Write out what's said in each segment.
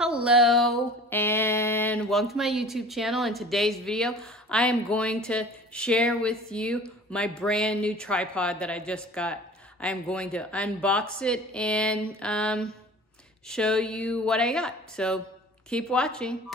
Hello and welcome to my YouTube channel. In today's video, I am going to share with you my brand new tripod that I just got. I am going to unbox it and show you what I got. So keep watching.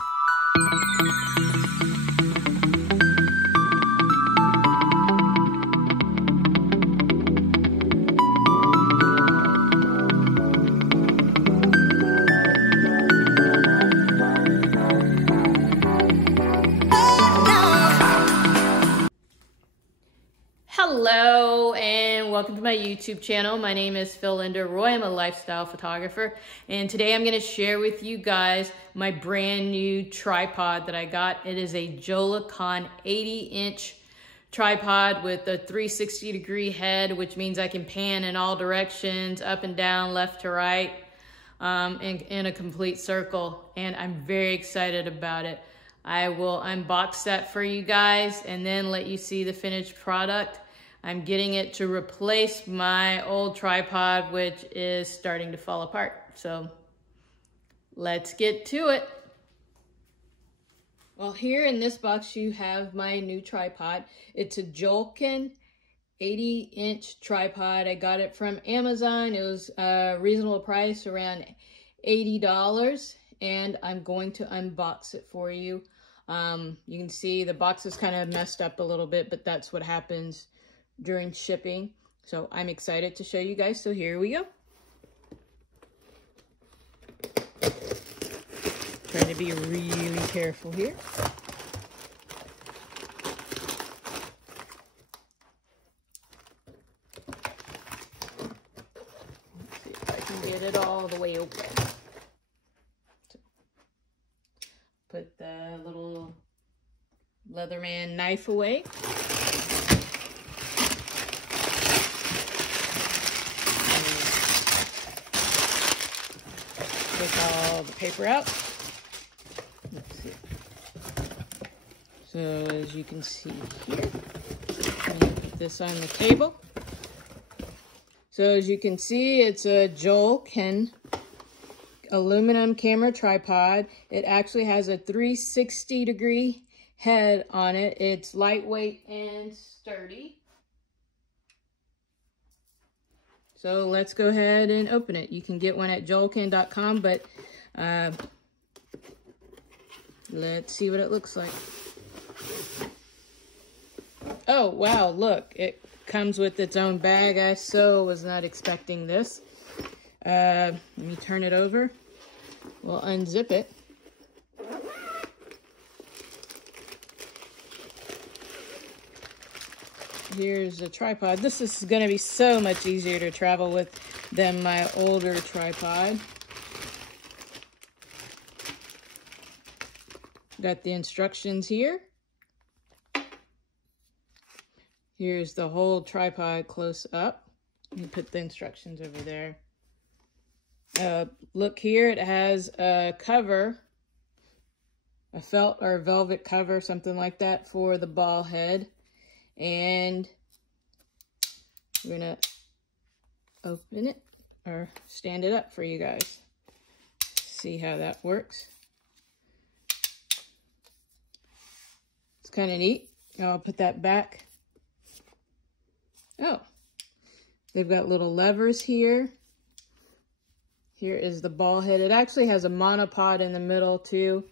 Hello and welcome to my YouTube channel. My name is Philinda Roy. I'm a lifestyle photographer, and today I'm going to share with you guys my brand new tripod that I got. It is a Joilcan 80-inch tripod with a 360-degree head, which means I can pan in all directions, up and down, left to right, in a complete circle, and I'm very excited about it. I will unbox that for you guys and then let you see the finished product. I'm getting it to replace my old tripod, which is starting to fall apart. So let's get to it. Well, here in this box, you have my new tripod. It's a Joilcan 80-inch tripod. I got it from Amazon. It was a reasonable price, around $80. And I'm going to unbox it for you. You can see the box is kind of messed up a little bit, but that's what happens during shipping. So I'm excited to show you guys. So here we go. Trying to be really careful here. Let's see if I can get it all the way open. Put the little Leatherman knife away. Take all the paper out. Let's see. So as you can see here, I'm going to put this on the table. So as you can see, it's a Joilcan aluminum camera tripod. It actually has a 360-degree head on it. It's lightweight and sturdy. So let's go ahead and open it. You can get one at joilcan.com, but let's see what it looks like. Oh, wow, look, it comes with its own bag. I so was not expecting this. Let me turn it over. We'll unzip it. Here's a tripod. This is going to be so much easier to travel with than my older tripod. Got the instructions here. Here's the whole tripod close up. Let me put the instructions over there. Look here, it has a cover, a felt or velvet cover, something like that, for the ball head. And we're gonna open it or stand it up for you guys. See how that works. It's kind of neat. I'll put that back. Oh, they've got little levers here. Here is the ball head. It actually has a monopod in the middle too.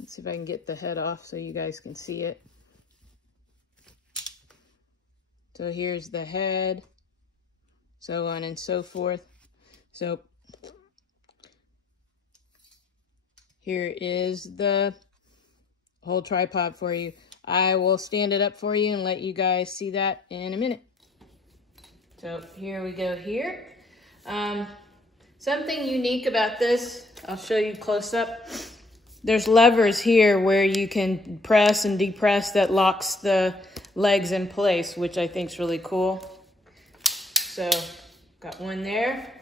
Let's see if I can get the head off so you guys can see it. So here's the head, so on and so forth. So here is the whole tripod for you. I will stand it up for you and let you guys see that in a minute. So here we go here. Something unique about this, I'll show you close up. There's levers here where you can press and depress that locks the legs in place, which I think is really cool. So, got one there,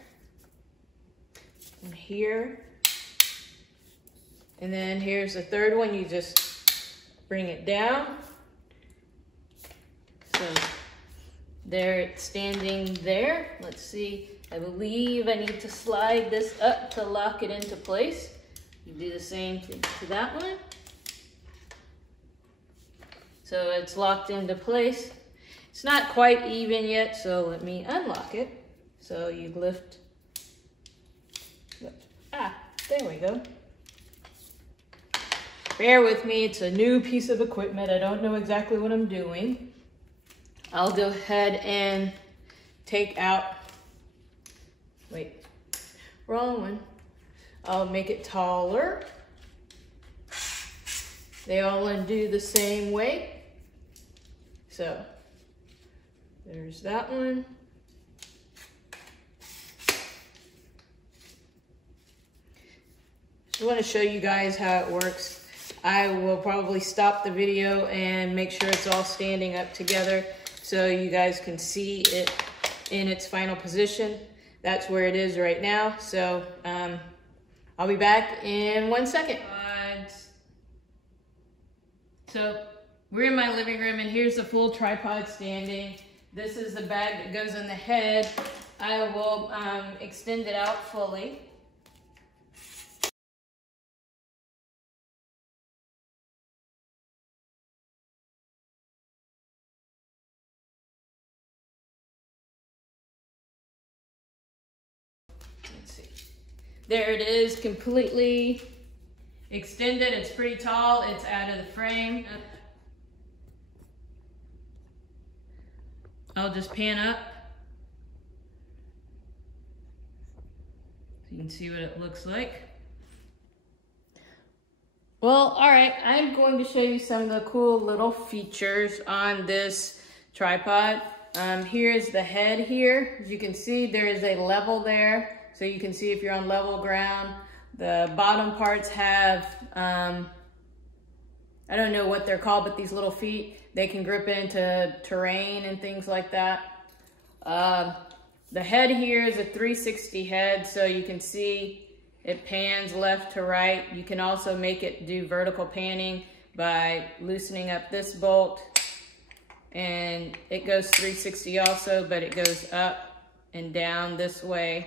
and here, and then here's the third one. You just bring it down. So, there it's standing there. Let's see, I believe I need to slide this up to lock it into place. You do the same thing to that one. So it's locked into place. It's not quite even yet, so let me unlock it. So you lift, there we go. Bear with me, it's a new piece of equipment. I don't know exactly what I'm doing. I'll go ahead and take out, wait, wrong one. I'll make it taller. They all undo the same way. So there's that one. I want to show you guys how it works. I will probably stop the video and make sure it's all standing up together so you guys can see it in its final position. That's where it is right now. So I'll be back in 1 second. So we're in my living room and here's the full tripod standing. This is the bag that goes in the head. I will extend it out fully. Let's see. There it is, completely extended. It's pretty tall. It's out of the frame. I'll just pan up so you can see what it looks like. Well, all right, I'm going to show you some of the cool little features on this tripod. Here's the head here. As you can see, there is a level there, so you can see if you're on level ground. The bottom parts have, I don't know what they're called, but these little feet, they can grip into terrain and things like that. The head here is a 360 head, so you can see it pans left to right. You can also make it do vertical panning by loosening up this bolt, and it goes 360 also, but it goes up and down this way,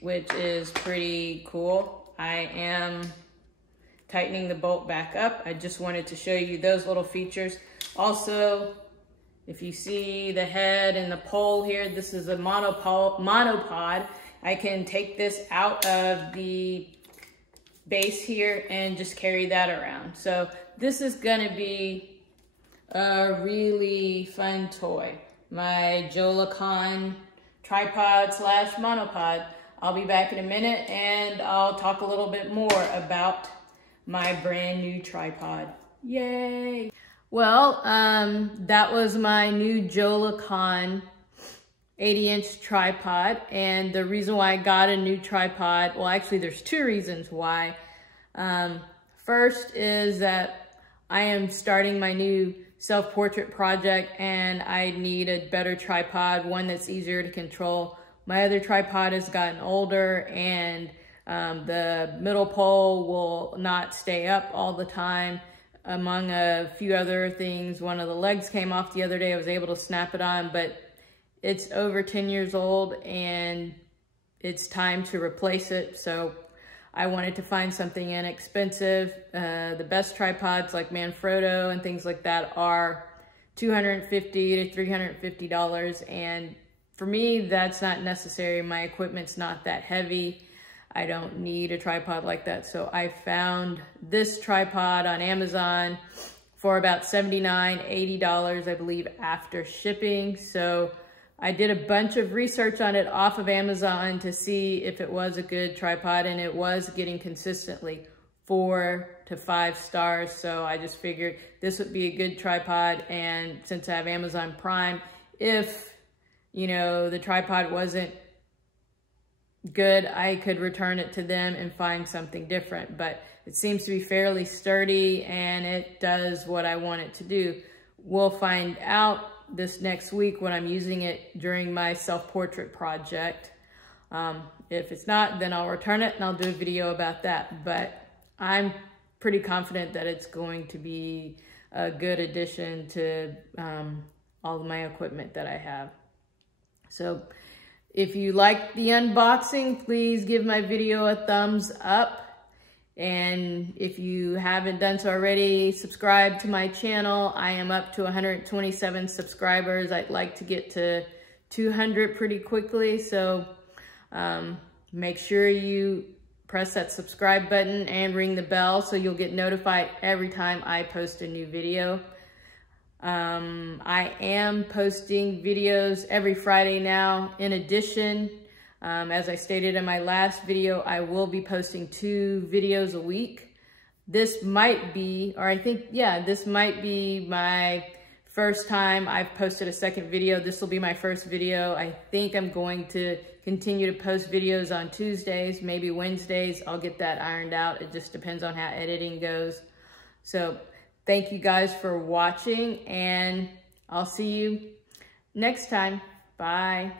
which is pretty cool. I am tightening the bolt back up. I just wanted to show you those little features. Also, if you see the head and the pole here, this is a monopod. I can take this out of the base here and just carry that around. So this is gonna be a really fun toy. My Joilcan Tripod / monopod. I'll be back in a minute and I'll talk a little bit more about my brand new tripod. Yay! Well, that was my new Joilcan 80-inch tripod, and the reason why I got a new tripod, well, actually there's two reasons why. First is that I am starting my new self-portrait project and I need a better tripod, one that's easier to control. My other tripod has gotten older and the middle pole will not stay up all the time. Among a few other things, one of the legs came off the other day. I was able to snap it on, but it's over 10 years old and it's time to replace it. So I wanted to find something inexpensive. The best tripods like Manfrotto and things like that are $250 to $350. And for me, that's not necessary. My equipment's not that heavy. I don't need a tripod like that. So I found this tripod on Amazon for about $79, $80, I believe, after shipping. So I did a bunch of research on it off of Amazon to see if it was a good tripod, and it was getting consistently 4 to 5 stars. So I just figured this would be a good tripod. And since I have Amazon Prime, if, you know, the tripod wasn't good, I could return it to them and find something different. But it seems to be fairly sturdy and it does what I want it to do. We'll find out this next week when I'm using it during my self-portrait project. If it's not, then I'll return it and I'll do a video about that. But I'm pretty confident that it's going to be a good addition to all of my equipment that I have. So if you like the unboxing, please give my video a thumbs up. And if you haven't done so already, subscribe to my channel. I am up to 127 subscribers. I'd like to get to 200 pretty quickly. So make sure you press that subscribe button and ring the bell so you'll get notified every time I post a new video. I am posting videos every Friday now. In addition, as I stated in my last video, I will be posting 2 videos a week. This might be, or I think, yeah, this might be my first time I've posted a second video. This will be my first video. I think I'm going to continue to post videos on Tuesdays, maybe Wednesdays. I'll get that ironed out. It just depends on how editing goes. So thank you guys for watching, and I'll see you next time. Bye.